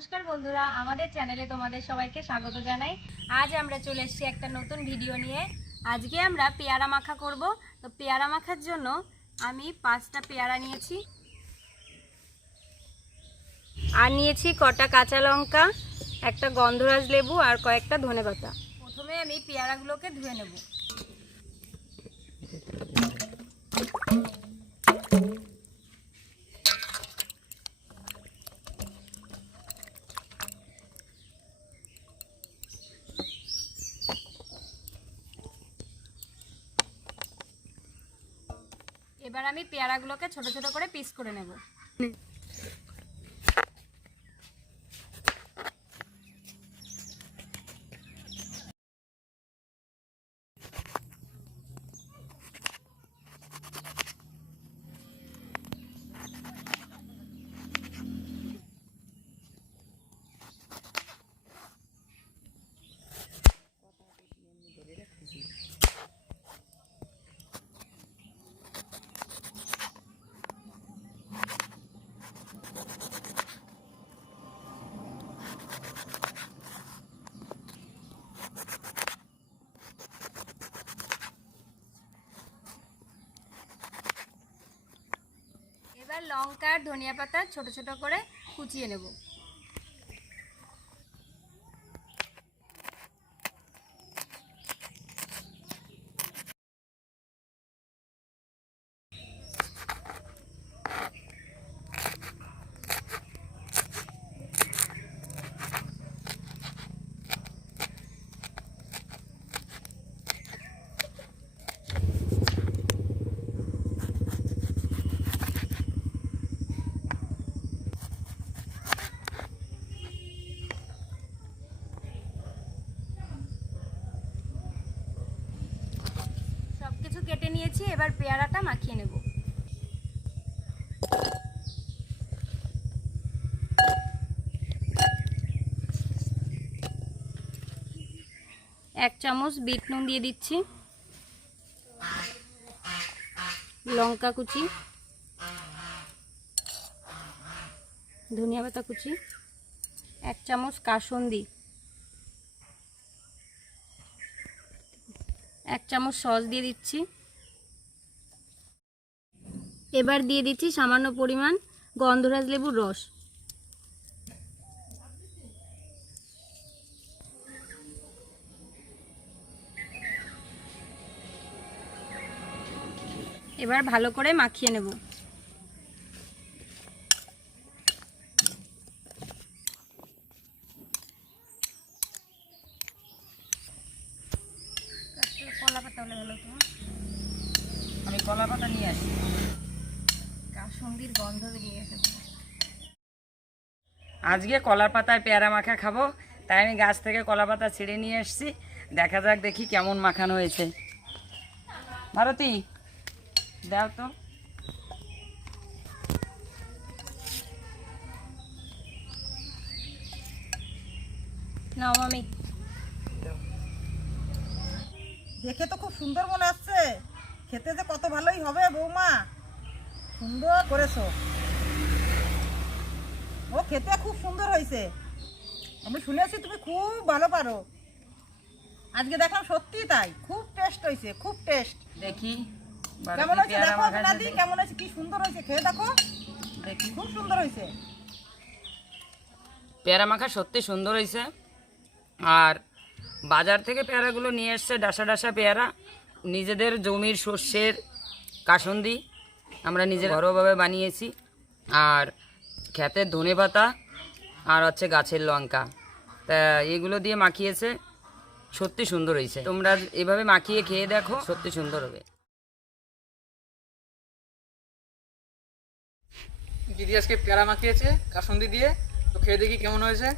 নমস্কার বন্ধুরা, আমাদের চ্যানেলে তোমাদের সবাইকে স্বাগত জানাই। আজ আমরা চলে এসেছি একটা নতুন ভিডিও নিয়ে। আজকে আমরা পেয়ারা মাখা করব। তো পেয়ারা মাখার জন্য আমি পাঁচটা পেয়ারা নিয়েছি। আর নিয়েছি কটা কাঁচা লঙ্কা, একটা গন্ধরাজ লেবু আর কয়েকটা ধনেপাতা। প্রথমে আমি পেয়ারাগুলোকে ধুয়ে নেব। এবার আমি পেয়ারাগুলোকে ছোট ছোট করে পিস করে নেব এবার লঙ্কা আর ধনিয়া পাতা ছোট ছোট করে কুচিয়ে নেব। কেটে নিয়েছি, এবার পেয়ারাটা মাখিয়ে নেব। এক চামচ বিট নুন দিয়ে দিচ্ছি। লঙ্কা কুচি। ধনিয়া পাতা কুচি। এক চামচ কাসন্দি। এক চামচ সস দিয়ে দিচ্ছি। এবার দিয়ে দিচ্ছি সামান্য পরিমাণ গন্ধরাজ লেবুর রস। এবার ভালো করে মাখিয়ে নেব। আমি কলা পাতা নিয়ে আসি গন্ধ বেরিয়ে গেছে। আজকে কলার পাতায় পেয়ারা মাখা খাব তাই আমি গাছ থেকে কলা পাতা ছিঁড়ে নিয়ে এসেছি। দেখা যাক দেখি কেমন মাখানো হয়েছে। ভারতী দাও তো। নাও আমি দেখে তো খুব সুন্দর মনে হচ্ছে খেতে যে কত ভালোই হবে বৌমা। সুন্দর করেছ। ও খেতে খুব সুন্দর হয়েছে। আমি শুনেছি তুমি খুব ভালো পারো। আজকে দেখলাম সত্যি তাই। খুব টেস্ট হয়েছে খুব টেস্ট দেখি। কেমন হয়েছে? পেয়ারা দেখো মাখা দাদি কেমন হয়েছে? কি সুন্দর হয়েছে? খেয়ে দেখো। দেখি। খুব সুন্দর হয়েছে। পেয়ারা মাখা সত্যি সুন্দর হয়েছে। আর বাজার থেকে পেয়ারাগুলো নিয়ে এসছে ডাসা ডাসা পেয়ারা। নিজেদের জমির শস্যের কাসন্দি। আমরা নিজের ঘরোয়াভাবে বানিয়েছি। আর ক্ষেতের ধনে পাতা আর হচ্ছে গাছের লঙ্কা। তা এগুলো দিয়ে মাখিয়েছে, সত্যি সুন্দর হয়েছে। তোমরা এভাবে মাখিয়ে খেয়ে দেখো, সত্যি সুন্দর হবে। দিদি আজকে পেয়ারা মাখিয়েছে, কাসন্দি দিয়ে। তো খেয়ে দেখি কেমন হয়েছে।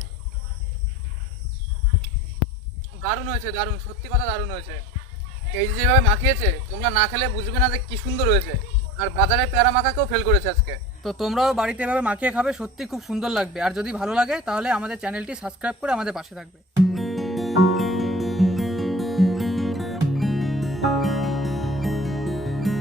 দারুণ হয়েছে, দারুণ। সত্যি কথা দারুণ হয়েছে। এই যেভাবে মাখিয়েছে, তোমরা না খেলে বুঝবে না যে কি সুন্দর হয়েছে। আর বাজারে পেয়ারা মাখাকেও ফেল করেছে আজকে। তো তোমরাও বাড়িতে এভাবে মাখিয়ে খাবে, সত্যি খুব সুন্দর লাগবে। আর যদি ভালো লাগে, তাহলে আমাদের চ্যানেলটি সাবস্ক্রাইব করে আমাদের পাশে থাকবে।